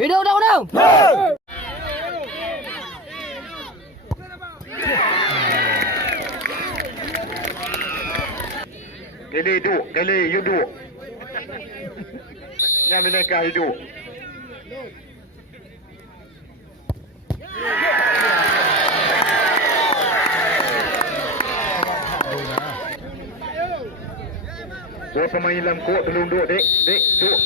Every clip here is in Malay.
Hidup dah. Kali you do. Yang mereka hidup. Dua pemain dalam kot belum duduk dek duduk.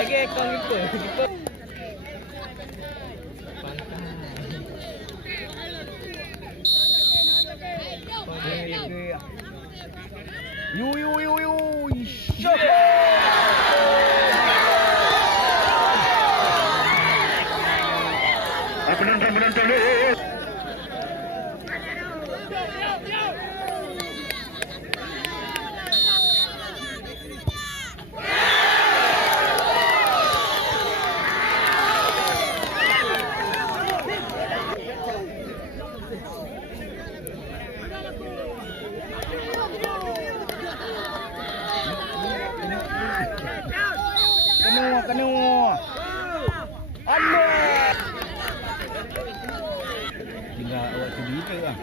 Lagi ekor keeper. Yo. Shot. Penonton. Kena. Allah. Tinggal awak tu dia lah.